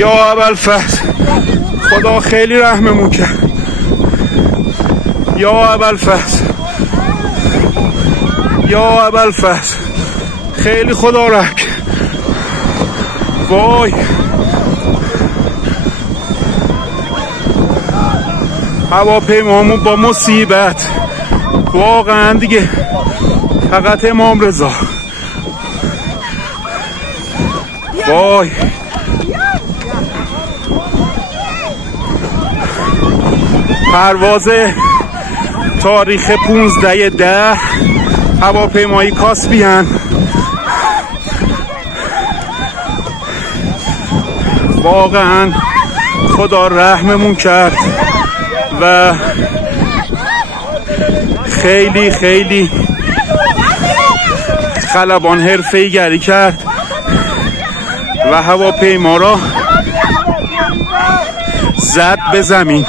یا ابوالفضل خدا خیلی رحممون کرد. یا ابوالفضل یا ابوالفضل خیلی خدا رحم. وای هواپیمامون با مصیبت واقعا دیگه فقط امام رضا. وای پرواز تاریخ 15/10 هواپیمایی کاسپیان واقعا خدا رحممون کرد و خیلی خیلی خلبان حرفه‌ای گری کرد و هواپیما را زد به زمین.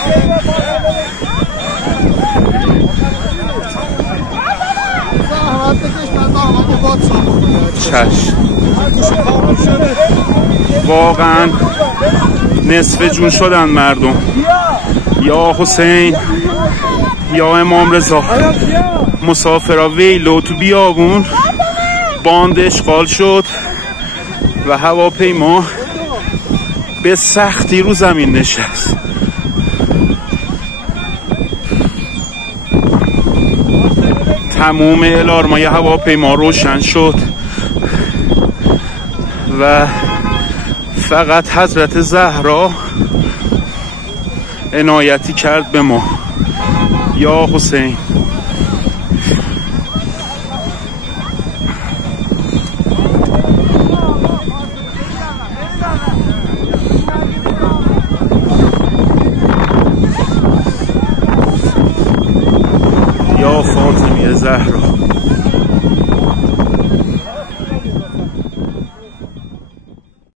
چشم واقعا نصف جون شدن مردم. یا حسین یا امام رضا. مسافرها ویلو تو بیابون باند اشغال شد و هواپیما به سختی رو زمین نشست. تمام الارمای هواپیما روشن شد و فقط حضرت زهرا عنایتی کرد به ما. یا حسین